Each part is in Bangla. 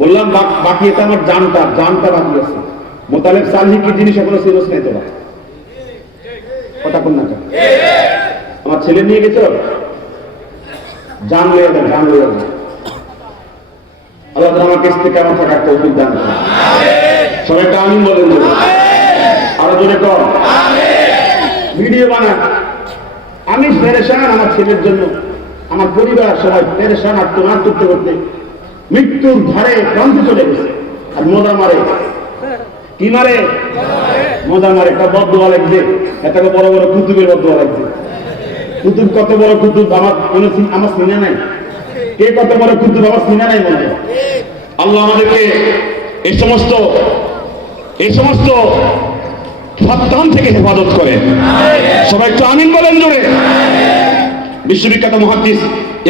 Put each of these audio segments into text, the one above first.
বললাম বাকি এটা আমার জানটা বাকি আছে। মোতালেব সালহি কি জিনিস এখনো সিরিয়াস নাই তোরা কথা কোন না আমার ছেলে নিয়ে গেছে জান লয়ে যান আল্লাহ আমাকে ইস্তেকামত থাকার তৌফিক দান করেন। সবাই আমিন বলেন। আরো জোরে কর ভিডিও বানা। আমি পেরেশান আমার ছেলের জন্য, আমার পরিবার সবাই পেরেশান আত্মনাদ করতে করতে মৃত্যুর ধারে প্রান্তে চলে গেছে। আর মজা মারে কি মারে মজা মারে একটা বদদোয়া লাগছে, এটাকে বড় বড় কুতুবের বদদোয়া লাগছে। কুতুব কত বড় কুতুব আমার সিনে নাই, কে কত বড় কুতুব আমার সিনে নাই মনে হয়। আল্লাহ আমাদেরকে এই সমস্ত ফাত্তান থেকে হেফাজত করে। সবাই একটু আমিন বলেন জোরে। বিশ্ববিখ্যাত মুহাদ্দিস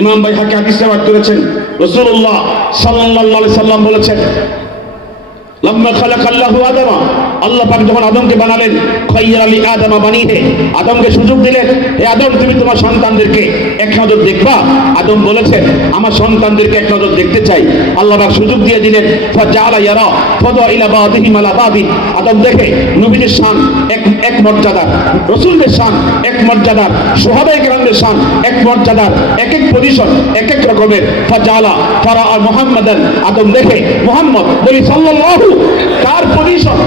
ইমাম বাইহাকি হাদিস রিওয়ায়াত করেছেন, রাসূলুল্লাহ সাল্লাল্লাহু আলাইহি সাল্লাম বলেছেন, লাম্মা খালাকাল্লাহু আদামা, আল্লাহ পাক যখন আদমকে বানালেন, খায়্যারা লি আদামা বানিয়ে আদমকে সুযোগ দিলেন, হে আদম তুমি তোমার সন্তানদেরকে এক নজর দেখবা। আদম বলেছেন আমার সন্তানদেরকে এক নজর দেখতে চাই। আল্লাহ পাক সুযোগ দিয়ে দিলেন, ফাজাআলা ইয়ারা ফাদা ইলা বাদিহিম আলা বাদিন। আদম দেখে নবীদের শান এক মর্যাদার, রাসূলদের শান এক মর্যাদার, সাহাবায়ে কেরামদের শান এক মর্যাদার, এক এক পজিশন এক এক রকমের। ফাজাআলা ফারা মুহাম্মাদান, আদম দেখে মুহাম্মদ বলি সাল্লাল্লাহু, তার পজিশন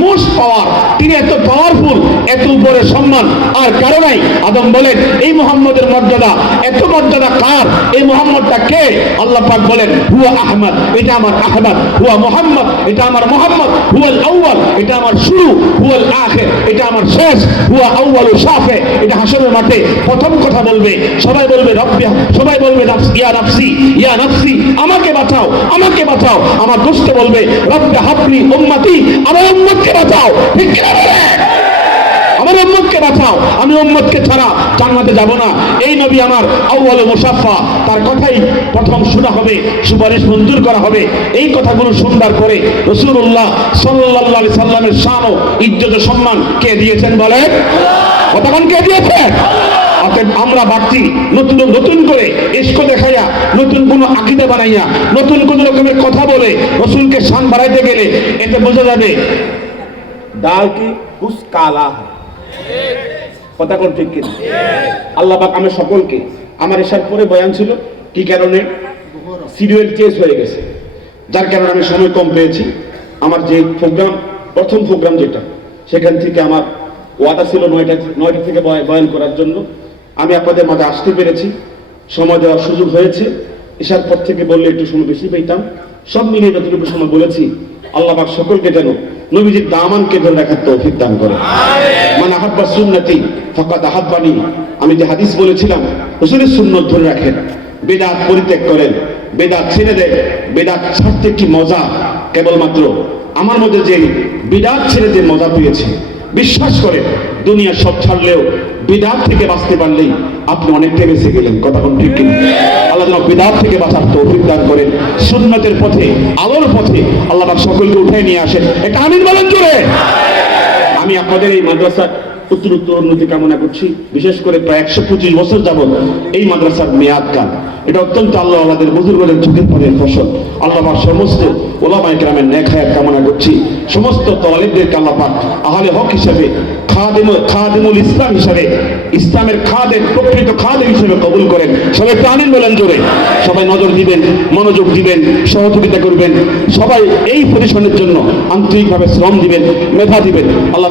মোস্ট পাওয়ার, তিনি এত পাওয়ারফুল, এত উপরে সম্মান আর কারো নাই। আদম বলেন এই মুহাম্মদের মর্যাদা, এত মর্যাদা কার? এই মুহাম্মদটা কে? আল্লাহ পাক বলেন হুয়া আহমদ, এটা আমার আহমদ। হুয়া মুহাম্মদ, এটা আমার মুহাম্মদ। হুয়াল আউয়াল, এটা আমার শুরু। হুয়াল আখির, এটা আমার শেষ। হুয়া আউয়ালু শাফে, এটা হাসরের মাঠে প্রথম কথা বলবে। সবাই বলবে রব্বি, সবাই বলবে ইয়া নাফসি ইয়া নাফসি, আমাকে বাঁচাও আমাকে বাঁচাও। আমার দোস্ত বলবে রব্বি হাবলি উম্মতি, আমার উম্মতকে বাঁচাও। ঠিক কি না বলে? আমার উম্মতকে বাঁচাও, আমি উম্মতকে ছাড়া জান্নাতে যাব না। এই নবী আমার আউয়াল মুসাফফা, তার কথাই প্রথম শোনা হবে, সুপারিশ মঞ্জুর করা হবে। এই কথাগুলো শুনবার পরে রাসূলুল্লাহ সাল্লাল্লাহু আলাইহি সাল্লামের শান ও ইজ্জত ও সম্মান কে দিয়েছেন বলেন? কতক্ষণ কে দিয়েছেন? আমরা বাড়ছি নতুন করে ইশক দেখাইয়া, নতুন কোন আকীদা বানাইয়া, নতুন কোন রকমের কথা বলে রাসূলকে শান বাড়াইতে গেলে এতে বোঝা যাবে ডাল কি কুছ কালা হয়। কথা কোন ঠিক কিনা? আল্লাহ পাক আমি সকলকে, আমার এসার পরে বয়ান ছিল কি কারণে সিরিয়াল চেঞ্জ হয়ে গেছে, যার কারণে আমি সময় কম পেয়েছি। আমার যে প্রোগ্রাম, প্রথম প্রোগ্রাম যেটা, সেখান থেকে আমার ওয়াদা ছিল 9টা থেকে বয়ান করার জন্য। আমি আপনাদের মাঝে আসতে পেরেছি, সময় দেওয়ার সুযোগ হয়েছে। এসার পর থেকে বললে একটু সময় বেশি পেতাম। সব মিলিয়ে যতটুকু সময় বলেছি, আল্লাহ পাক সকলকে যেন নবীজির দামানকে ধরে রাখার তৌফিক দান করে। মান আহাব্বা সুন্নতি ফাকাদ আহাব্বানি, আমি যে হাদিস বলেছিলাম রাসূলের সুন্নাত ধরে রাখেন, বিদআত পরিত্যাগ করেন, বিদআত ছেড়ে দেন। বিদআত ছাড়তে কি মজা! কেবলমাত্র আমার মধ্যে যে বিদআত ছেড়ে যে মজা পেয়েছে, বিশ্বাস করে দুনিয়া সব ছাড়লেও বিদআত থেকে বাঁচতে পারলেই আপনি অনেকটা বেঁচে গেলেন। কথা কোন ঠিক কিনা? আল্লাহ যেন বিদআত থেকে বাঁচার তৌফিক দান করেন, সুন্নতের পথে, আলোর পথে আল্লাহ পাক সকলকে উঠাই নিয়ে আসেন। এটা আমিন বলেন জোরে। আমি আপনাদের এই মাদ্রাসার উত্তরোত্তর উন্নতি কামনা করছি। বিশেষ করে প্রায় 125 বছর যাবত এই মাদ্রাসার মেয়াদকাল, এটা অত্যন্ত আল্লাহ আল্লাহদের বুজুর্গদের চোখের পরের ফসল। আল্লাহ পাক সমস্ত ওলামায়ে কেরামের নেক হায়াত কামনা করছি। সমস্ত তালিবদেরকে আল্লাহ পাক আহলে হক হিসেবে, খাদিমুল ইসলাম হিসেবে, ইসলামের খাদেম, প্রকৃত খাদেম হিসেবে কবুল করেন। সবাই আমিন বলেন জোরে। সবাই নজর দিবেন, মনোযোগ দিবেন, সহযোগিতা করবেন। সবাই এই পজিশনের জন্য আন্তরিকভাবে শ্রম দিবেন, মেধা দিবেন। আল্লাহ